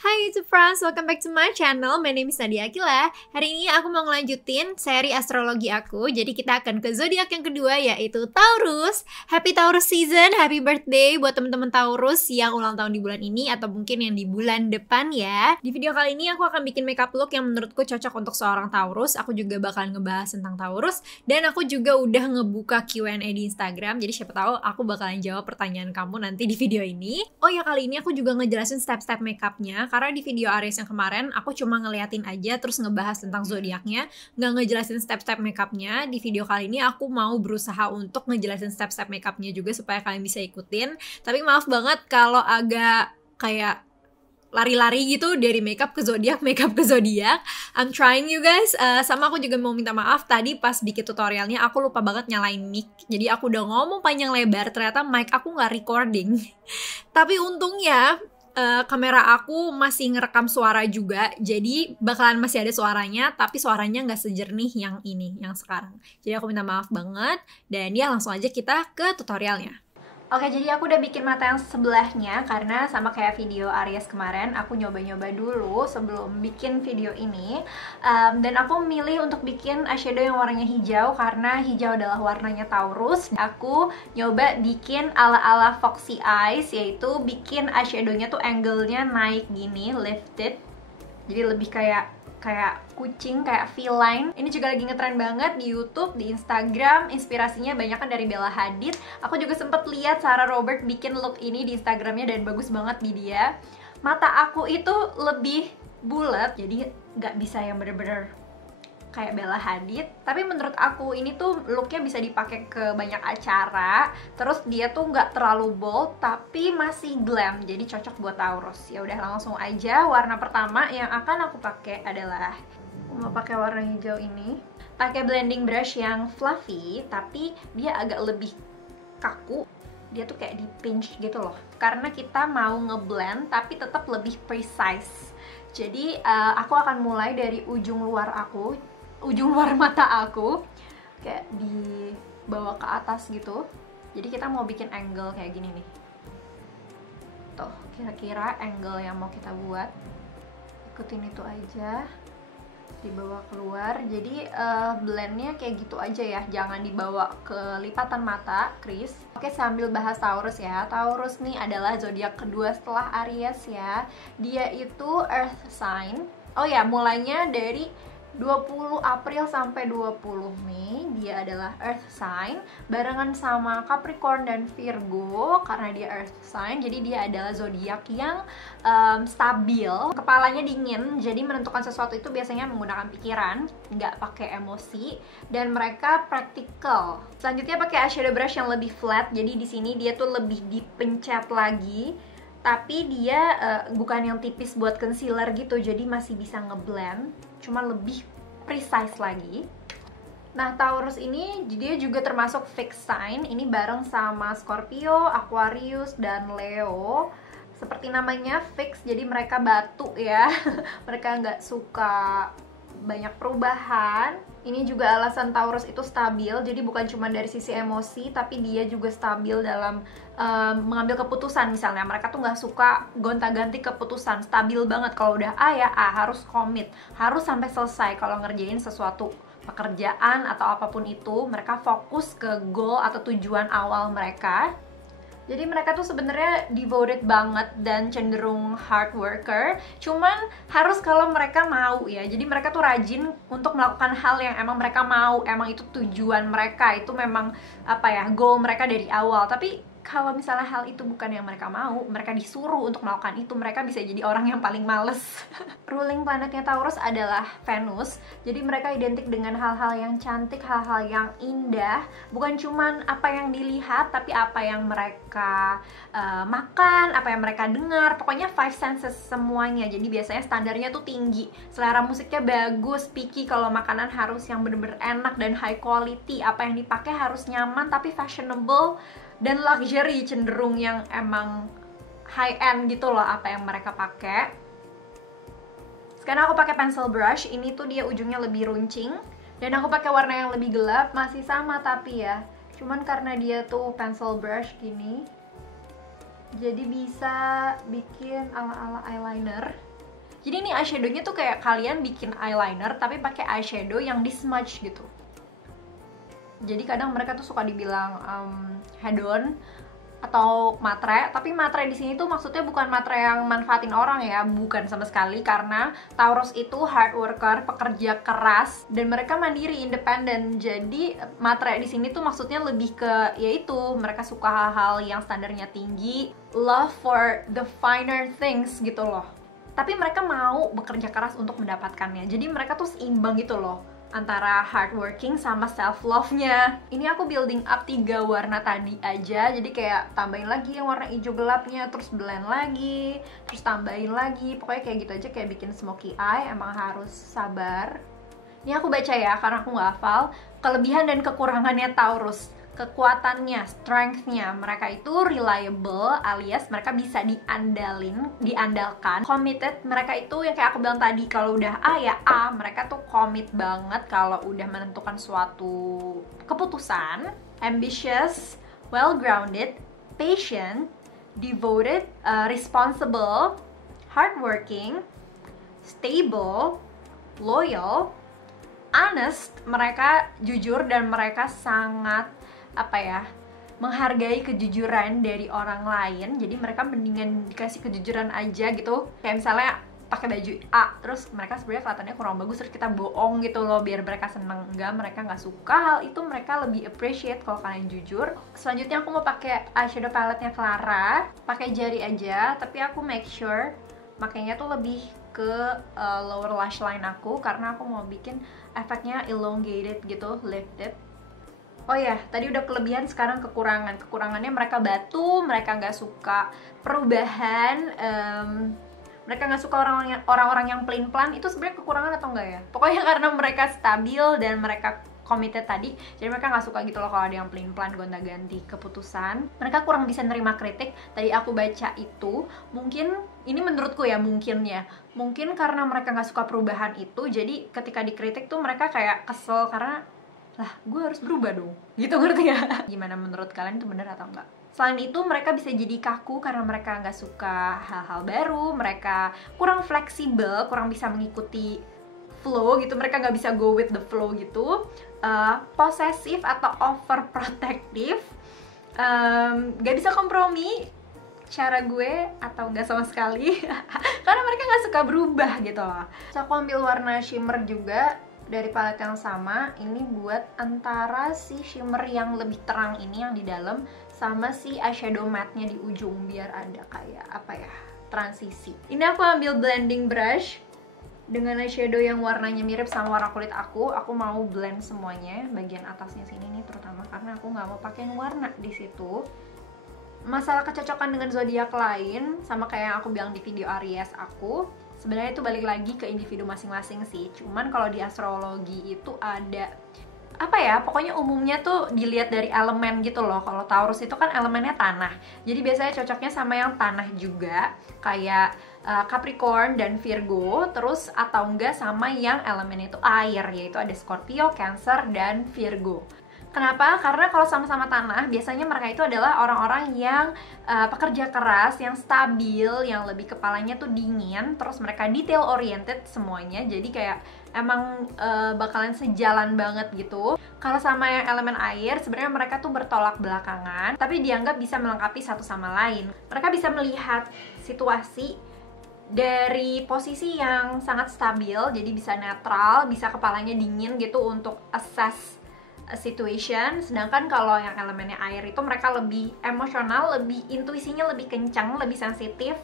Hai YouTube friends, welcome back to my channel. My name is Nadia Akila. Hari ini aku mau ngelanjutin seri astrologi aku. Jadi kita akan ke zodiak yang kedua, yaitu Taurus. Happy Taurus season, happy birthday buat teman-teman Taurus yang ulang tahun di bulan ini atau mungkin yang di bulan depan ya. Di video kali ini aku akan bikin makeup look yang menurutku cocok untuk seorang Taurus. Aku juga bakalan ngebahas tentang Taurus dan aku juga udah ngebuka Q&A di Instagram. Jadi siapa tahu aku bakalan jawab pertanyaan kamu nanti di video ini. Oh ya, kali ini aku juga ngejelasin step-step makeupnya. Karena di video Aries yang kemarin aku cuma ngeliatin aja terus ngebahas tentang zodiaknya, nggak ngejelasin step-step makeupnya. Di video kali ini aku mau berusaha untuk ngejelasin step-step makeupnya juga supaya kalian bisa ikutin. Tapi maaf banget kalau agak kayak lari-lari gitu dari makeup ke zodiak, makeup ke zodiak. I'm trying you guys. Sama aku juga mau minta maaf tadi pas bikin tutorialnya aku lupa banget nyalain mic. Jadi aku udah ngomong panjang lebar, ternyata mic aku nggak recording. Tapi untungnya kamera aku masih ngerekam suara juga, jadi bakalan masih ada suaranya, tapi suaranya nggak sejernih yang ini, yang sekarang. Jadi aku minta maaf banget, dan ya langsung aja kita ke tutorialnya. Oke, jadi aku udah bikin mata yang sebelahnya karena sama kayak video Aries kemarin, aku nyoba-nyoba dulu sebelum bikin video ini. Dan aku milih untuk bikin eyeshadow yang warnanya hijau karena hijau adalah warnanya Taurus. Aku nyoba bikin ala-ala Foxy Eyes, yaitu bikin eyeshadownya tuh angle-nya naik gini, lifted. Jadi lebih kayak kucing, kayak feline. Ini juga lagi ngetrend banget di YouTube, di Instagram. Inspirasinya banyak kan dari Bella Hadid. Aku juga sempet lihat Sarah Robert bikin look ini di Instagramnya dan bagus banget di dia. Mata aku itu lebih bulat, jadi nggak bisa yang bener-bener kayak Bella Hadid, tapi menurut aku ini tuh looknya bisa dipakai ke banyak acara. Terus dia tuh nggak terlalu bold tapi masih glam, jadi cocok buat Taurus. Ya udah langsung aja. Warna pertama yang akan aku pakai adalah, aku mau pakai warna hijau ini. Pakai blending brush yang fluffy tapi dia agak lebih kaku. Dia tuh kayak di pinch gitu loh, karena kita mau ngeblend tapi tetap lebih precise. Jadi aku akan mulai dari ujung luar mata aku, kayak dibawa ke atas gitu. Jadi kita mau bikin angle kayak gini nih. Tuh, kira-kira angle yang mau kita buat. Ikutin itu aja, dibawa keluar. Jadi blendnya kayak gitu aja ya, jangan dibawa ke lipatan mata, crease. Oke, sambil bahas Taurus ya. Taurus nih adalah zodiak kedua setelah Aries ya. Dia itu earth sign. Oh ya, mulainya dari 20 April sampai 20 Mei dia adalah earth sign, barengan sama Capricorn dan Virgo. Karena dia earth sign, jadi dia adalah zodiak yang stabil, kepalanya dingin. Jadi menentukan sesuatu itu biasanya menggunakan pikiran, nggak pakai emosi, dan mereka praktikal. Selanjutnya pakai eyeshadow brush yang lebih flat. Jadi di sini dia tuh lebih dipencet lagi, tapi dia bukan yang tipis buat concealer gitu, jadi masih bisa ngeblend, cuma lebih precise lagi. Nah, Taurus ini dia juga termasuk fixed sign. Ini bareng sama Scorpio, Aquarius, dan Leo. Seperti namanya fix, jadi mereka batu ya. Mereka nggak suka banyak perubahan. Ini juga alasan Taurus itu stabil, jadi bukan cuma dari sisi emosi, tapi dia juga stabil dalam mengambil keputusan. Misalnya mereka tuh nggak suka gonta-ganti keputusan, stabil banget. Kalau udah A ya A, harus komit, harus sampai selesai. Kalau ngerjain sesuatu pekerjaan atau apapun itu, mereka fokus ke goal atau tujuan awal mereka. Jadi mereka tuh sebenarnya devoted banget dan cenderung hard worker. Cuman harus kalau mereka mau ya. Jadi mereka tuh rajin untuk melakukan hal yang emang mereka mau, emang itu tujuan mereka, itu memang apa ya, goal mereka dari awal. Tapi kalau misalnya hal itu bukan yang mereka mau, mereka disuruh untuk melakukan itu, mereka bisa jadi orang yang paling males. Ruling planetnya Taurus adalah Venus. Jadi mereka identik dengan hal-hal yang cantik, hal-hal yang indah. Bukan cuman apa yang dilihat, tapi apa yang mereka makan, apa yang mereka dengar. Pokoknya five senses semuanya. Jadi biasanya standarnya tuh tinggi. Selera musiknya bagus, picky. Kalau makanan harus yang bener-bener enak dan high quality. Apa yang dipakai harus nyaman tapi fashionable. Dan luxury, cenderung yang emang high end gitu loh apa yang mereka pakai. Sekarang aku pakai pencil brush. Ini tuh dia ujungnya lebih runcing, dan aku pakai warna yang lebih gelap, masih sama tapi ya. Cuman karena dia tuh pencil brush gini, jadi bisa bikin ala-ala eyeliner. Jadi ini eyeshadownya tuh kayak kalian bikin eyeliner tapi pakai eyeshadow yang di smudge gitu. Jadi kadang mereka tuh suka dibilang head on atau matre, tapi matre di sini tuh maksudnya bukan matre yang manfaatin orang ya, bukan sama sekali, karena Taurus itu hard worker, pekerja keras, dan mereka mandiri, independen. Jadi matre di sini tuh maksudnya lebih ke yaitu mereka suka hal-hal yang standarnya tinggi, love for the finer things gitu loh. Tapi mereka mau bekerja keras untuk mendapatkannya. Jadi mereka tuh seimbang gitu loh antara hardworking sama self-love-nya. Ini aku building up 3 warna tadi aja. Jadi kayak tambahin lagi yang warna hijau gelapnya, terus blend lagi, terus tambahin lagi. Pokoknya kayak gitu aja, kayak bikin smoky eye. Emang harus sabar. Ini aku baca ya, karena aku nggak hafal. Kelebihan dan kekurangannya Taurus. Kekuatannya, strength-nya, mereka itu reliable, alias mereka bisa diandalkan. Committed, mereka itu yang kayak aku bilang tadi, kalau udah A ya A, mereka tuh commit banget kalau udah menentukan suatu keputusan. Ambitious, well-grounded, patient, devoted, responsible, hardworking, stable, loyal, honest, mereka jujur dan mereka sangat menghargai kejujuran dari orang lain. Jadi mereka mendingan dikasih kejujuran aja gitu. Kayak misalnya pakai baju A, terus mereka sebenarnya kelihatannya kurang bagus, terus kita bohong gitu loh biar mereka seneng. Enggak, mereka nggak suka hal itu, mereka lebih appreciate kalau kalian jujur. Selanjutnya aku mau pakai eyeshadow palette-nya Clara, pakai jari aja, tapi aku make sure makanya tuh lebih ke lower lash line aku, karena aku mau bikin efeknya elongated gitu, lifted. Oh ya, tadi udah kelebihan, sekarang kekurangan. Kekurangannya mereka batu, mereka nggak suka perubahan, mereka nggak suka orang-orang yang pelin-pelan. Itu sebenarnya kekurangan atau enggak ya? Pokoknya karena mereka stabil dan mereka committed tadi, jadi mereka nggak suka gitu loh kalau ada yang pelin-pelan, gonta-ganti keputusan. Mereka kurang bisa nerima kritik. Tadi aku baca itu, mungkin ini menurutku ya, mungkin karena mereka nggak suka perubahan itu, jadi ketika dikritik tuh mereka kayak kesel karena lah gue harus berubah dong gitu, ngerti ya? Gimana menurut kalian, itu bener atau enggak? Selain itu mereka bisa jadi kaku karena mereka nggak suka hal-hal baru, mereka kurang fleksibel, kurang bisa mengikuti flow gitu, mereka nggak bisa go with the flow gitu. Posesif atau overprotective, nggak bisa kompromi cara gue atau nggak sama sekali karena mereka nggak suka berubah gitu loh. So aku ambil warna shimmer juga dari palette yang sama, ini buat antara si shimmer yang lebih terang ini yang di dalam sama si eyeshadow matte-nya di ujung, biar ada kayak transisi. Ini aku ambil blending brush dengan eyeshadow yang warnanya mirip sama warna kulit aku mau blend semuanya, bagian atasnya sini nih terutama, karena aku nggak mau pakai warna di situ. Masalah kecocokan dengan zodiak lain, sama kayak yang aku bilang di video Aries aku, sebenarnya itu balik lagi ke individu masing-masing sih. Cuman kalau di astrologi itu ada pokoknya umumnya tuh dilihat dari elemen gitu loh. Kalau Taurus itu kan elemennya tanah, jadi biasanya cocoknya sama yang tanah juga, kayak Capricorn dan Virgo. Terus atau enggak sama yang elemennya itu air, yaitu ada Scorpio, Cancer, dan Virgo. Kenapa? Karena kalau sama-sama tanah, biasanya mereka itu adalah orang-orang yang pekerja keras, yang stabil, yang lebih kepalanya tuh dingin, terus mereka detail oriented semuanya, jadi kayak emang bakalan sejalan banget gitu. Kalau sama yang elemen air, sebenarnya mereka tuh bertolak belakangan, tapi dianggap bisa melengkapi satu sama lain. Mereka bisa melihat situasi dari posisi yang sangat stabil, jadi bisa netral, bisa kepalanya dingin gitu untuk assess situation. Sedangkan kalau yang elemennya air itu mereka lebih emosional, lebih intuisinya lebih kencang, lebih sensitif,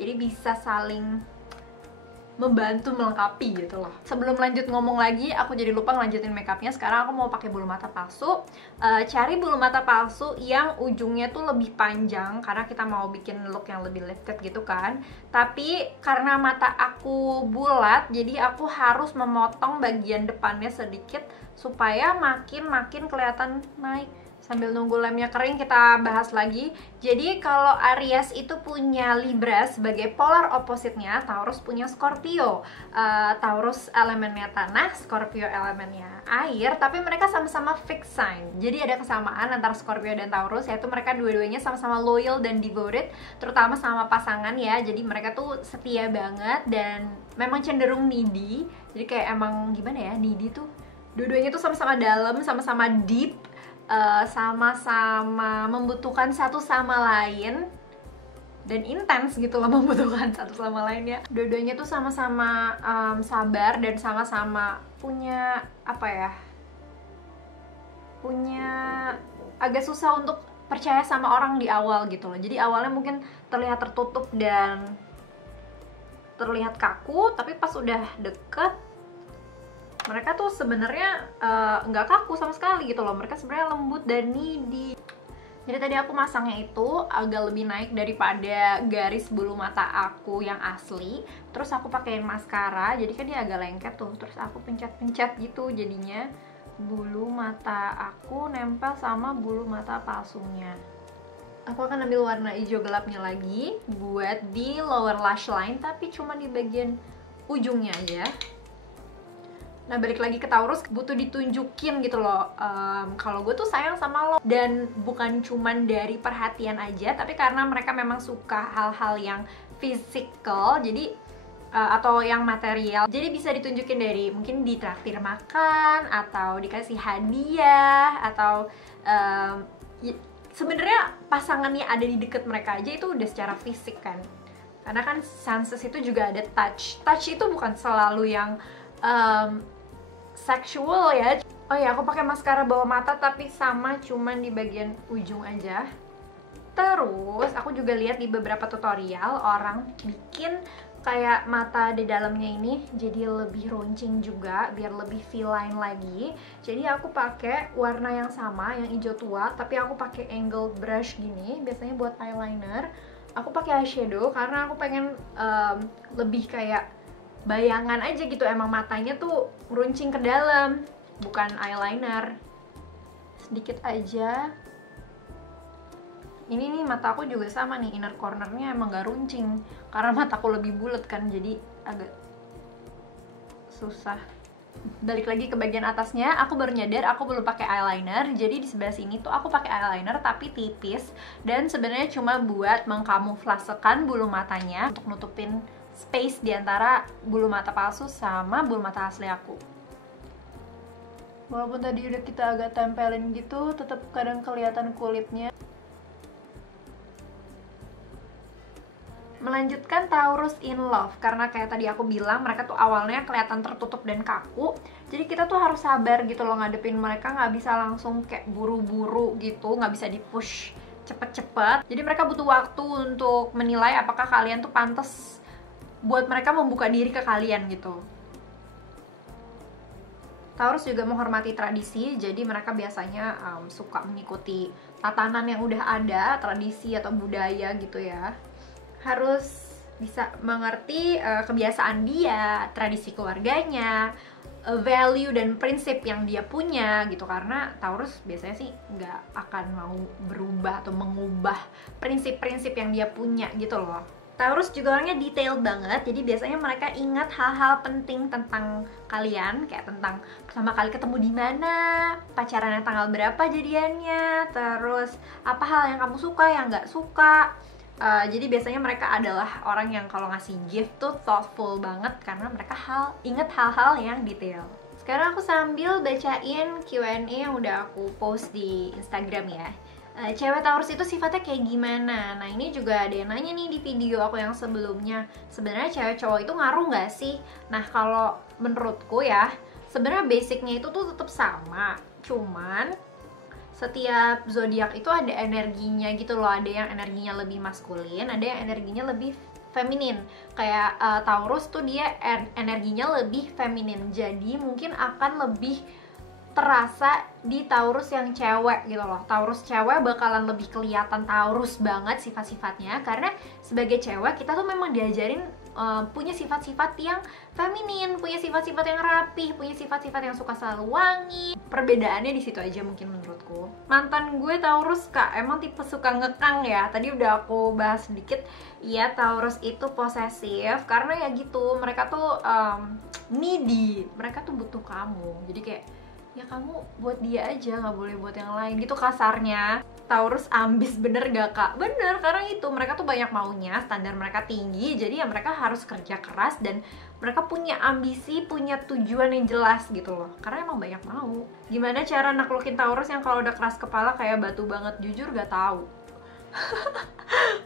jadi bisa saling membantu melengkapi gitu loh. Sebelum lanjut ngomong lagi, aku jadi lupa ngelanjutin makeupnya. Sekarang aku mau pakai bulu mata palsu. Cari bulu mata palsu yang ujungnya tuh lebih panjang, karena kita mau bikin look yang lebih lifted gitu kan. Tapi karena mata aku bulat, jadi aku harus memotong bagian depannya sedikit supaya makin kelihatan naik Sambil nunggu lemnya kering, kita bahas lagi. Jadi kalau Aries itu punya Libra sebagai polar opposite-nya, Taurus punya Scorpio. Taurus elemennya tanah, Scorpio elemennya air, tapi mereka sama-sama fixed sign. Jadi ada kesamaan antara Scorpio dan Taurus, yaitu mereka dua-duanya sama-sama loyal dan devoted, terutama sama pasangan ya. Jadi mereka tuh setia banget dan memang cenderung needy. Jadi kayak emang gimana ya, needy tuh dua-duanya tuh sama-sama dalam, sama-sama deep, sama-sama membutuhkan satu sama lain dan intens gitu loh membutuhkan satu sama lainnya. Dua-duanya tuh sama-sama sabar dan sama-sama punya apa ya, punya agak susah untuk percaya sama orang di awal gitu loh. Jadi awalnya mungkin terlihat tertutup dan terlihat kaku, tapi pas udah deket mereka tuh sebenarnya nggak kaku sama sekali gitu loh. Mereka sebenarnya lembut dan needy. Jadi tadi aku masangnya itu agak lebih naik daripada garis bulu mata aku yang asli. Terus aku pakein maskara, jadi kan dia agak lengket tuh. Terus aku pencet-pencet gitu, jadinya bulu mata aku nempel sama bulu mata palsunya. Aku akan ambil warna hijau gelapnya lagi buat di lower lash line, tapi cuma di bagian ujungnya aja. Nah balik lagi ke Taurus, butuh ditunjukin gitu loh, kalau gue tuh sayang sama lo. Dan bukan cuman dari perhatian aja, tapi karena mereka memang suka hal-hal yang physical, jadi atau yang material. Jadi bisa ditunjukin dari mungkin ditraktir makan, atau dikasih hadiah, atau sebenarnya pasangannya ada di deket mereka aja itu udah secara fisik kan. Karena kan senses itu juga ada touch. Touch itu bukan selalu yang sexual ya. Oh ya, aku pakai maskara bawah mata tapi sama cuman di bagian ujung aja. Terus aku juga lihat di beberapa tutorial orang bikin kayak mata di dalamnya ini jadi lebih runcing juga biar lebih feline lagi. Jadi aku pakai warna yang sama, yang hijau tua, tapi aku pakai angle brush gini, biasanya buat eyeliner. Aku pakai eyeshadow karena aku pengen lebih kayak bayangan aja gitu, emang matanya tuh runcing ke dalam, bukan eyeliner. Sedikit aja. Ini nih mata aku juga sama nih, inner cornernya emang gak runcing karena mataku lebih bulat kan, jadi agak susah. Balik lagi ke bagian atasnya, aku baru nyadar aku belum pakai eyeliner. Jadi di sebelah sini tuh aku pakai eyeliner tapi tipis, dan sebenarnya cuma buat mengkamuflasekan bulu matanya untuk nutupin space di antara bulu mata palsu sama bulu mata asli aku. Walaupun tadi udah kita agak tempelin gitu, tetap kadang kelihatan kulitnya. Melanjutkan Taurus in love, karena kayak tadi aku bilang mereka tuh awalnya kelihatan tertutup dan kaku. Jadi kita tuh harus sabar gitu loh ngadepin mereka, nggak bisa langsung kayak buru-buru gitu, nggak bisa di-push cepet-cepet. Jadi mereka butuh waktu untuk menilai apakah kalian tuh pantas buat mereka membuka diri ke kalian gitu. Taurus juga menghormati tradisi, jadi mereka biasanya suka mengikuti tatanan yang udah ada, tradisi atau budaya gitu ya. Harus bisa mengerti kebiasaan dia, tradisi keluarganya, value dan prinsip yang dia punya gitu. Karena Taurus biasanya sih nggak akan mau berubah atau mengubah prinsip-prinsip yang dia punya gitu loh. Taurus juga orangnya detail banget, jadi biasanya mereka ingat hal-hal penting tentang kalian, kayak tentang pertama kali ketemu di mana, pacarannya tanggal berapa jadiannya, terus apa hal yang kamu suka, yang nggak suka. Jadi biasanya mereka adalah orang yang kalau ngasih gift tuh thoughtful banget karena mereka inget hal-hal yang detail. Sekarang aku sambil bacain Q&A yang udah aku post di Instagram ya. Cewek Taurus itu sifatnya kayak gimana? Nah ini juga ada yang nanya nih di video aku yang sebelumnya. Sebenarnya cewek cowok itu ngaruh nggak sih? Nah kalau menurutku ya, sebenarnya basicnya itu tuh tetap sama. Cuman setiap zodiak itu ada energinya gitu loh. Ada yang energinya lebih maskulin, ada yang energinya lebih feminin. Kayak Taurus tuh dia energinya lebih feminin. Jadi mungkin akan lebih terasa di Taurus yang cewek gitu loh. Taurus cewek bakalan lebih kelihatan Taurus banget sifat-sifatnya, karena sebagai cewek kita tuh memang diajarin punya sifat-sifat yang feminin, punya sifat-sifat yang rapih, punya sifat-sifat yang suka selalu wangi. Perbedaannya di situ aja mungkin menurutku. Mantan gue Taurus Kak, emang tipe suka ngekang ya. Tadi udah aku bahas sedikit. Iya, Taurus itu posesif karena ya gitu, mereka tuh needy, mereka tuh butuh kamu. Jadi kayak ya kamu buat dia aja, nggak boleh buat yang lain gitu kasarnya. Taurus ambis, bener gak Kak? Bener, karena itu mereka tuh banyak maunya, standar mereka tinggi, jadi ya mereka harus kerja keras dan mereka punya ambisi, punya tujuan yang jelas gitu loh, karena emang banyak mau. Gimana cara naklukin Taurus yang kalau udah keras kepala kayak batu banget? Jujur gak tahu.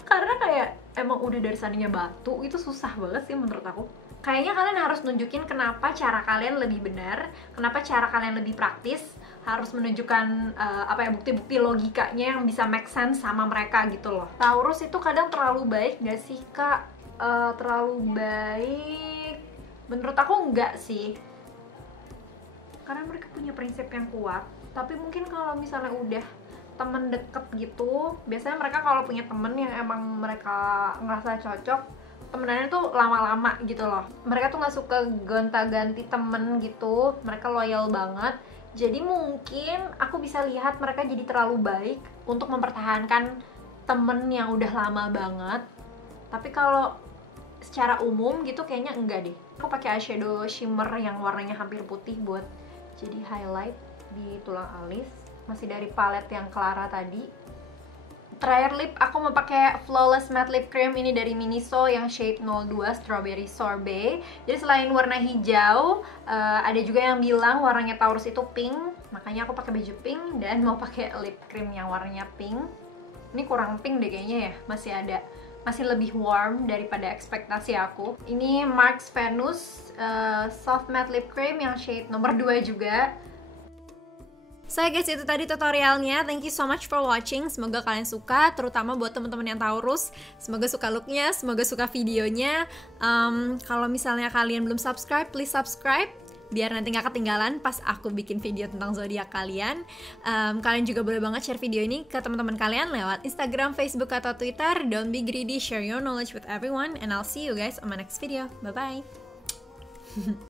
Karena kayak emang udah dari sananya batu, itu susah banget sih menurut aku. Kayaknya kalian harus nunjukin kenapa cara kalian lebih benar, kenapa cara kalian lebih praktis, harus menunjukkan bukti-bukti logikanya yang bisa make sense sama mereka gitu loh. Taurus itu kadang terlalu baik gak sih Kak? Terlalu baik? Menurut aku enggak sih, karena mereka punya prinsip yang kuat. Tapi mungkin kalau misalnya udah temen deket gitu, biasanya mereka kalau punya temen yang emang mereka ngerasa cocok, temenannya tuh lama-lama gitu loh. Mereka tuh gak suka gonta-ganti temen gitu, mereka loyal banget. Jadi mungkin aku bisa lihat mereka jadi terlalu baik untuk mempertahankan temen yang udah lama banget. Tapi kalau secara umum gitu kayaknya enggak deh. Aku pakai eyeshadow shimmer yang warnanya hampir putih buat jadi highlight di tulang alis. Masih dari palette yang Clara tadi. Terakhir lip, aku mau pakai Flawless Matte Lip Cream ini dari Miniso yang shade 02 Strawberry Sorbet. Jadi selain warna hijau, ada juga yang bilang warnanya Taurus itu pink, makanya aku pakai baju pink dan mau pakai lip cream yang warnanya pink. Ini kurang pink deh kayaknya ya, masih lebih warm daripada ekspektasi aku. Ini Marks Venus Soft Matte Lip Cream yang shade nomor 2 juga. So guys, itu tadi tutorialnya. Thank you so much for watching. Semoga kalian suka, terutama buat teman-teman yang Taurus. Semoga suka looknya, semoga suka videonya. Kalau misalnya kalian belum subscribe, please subscribe biar nanti gak ketinggalan pas aku bikin video tentang zodiak kalian. Kalian juga boleh banget share video ini ke teman-teman kalian lewat Instagram, Facebook, atau Twitter. Don't be greedy, share your knowledge with everyone, and I'll see you guys on my next video. Bye bye.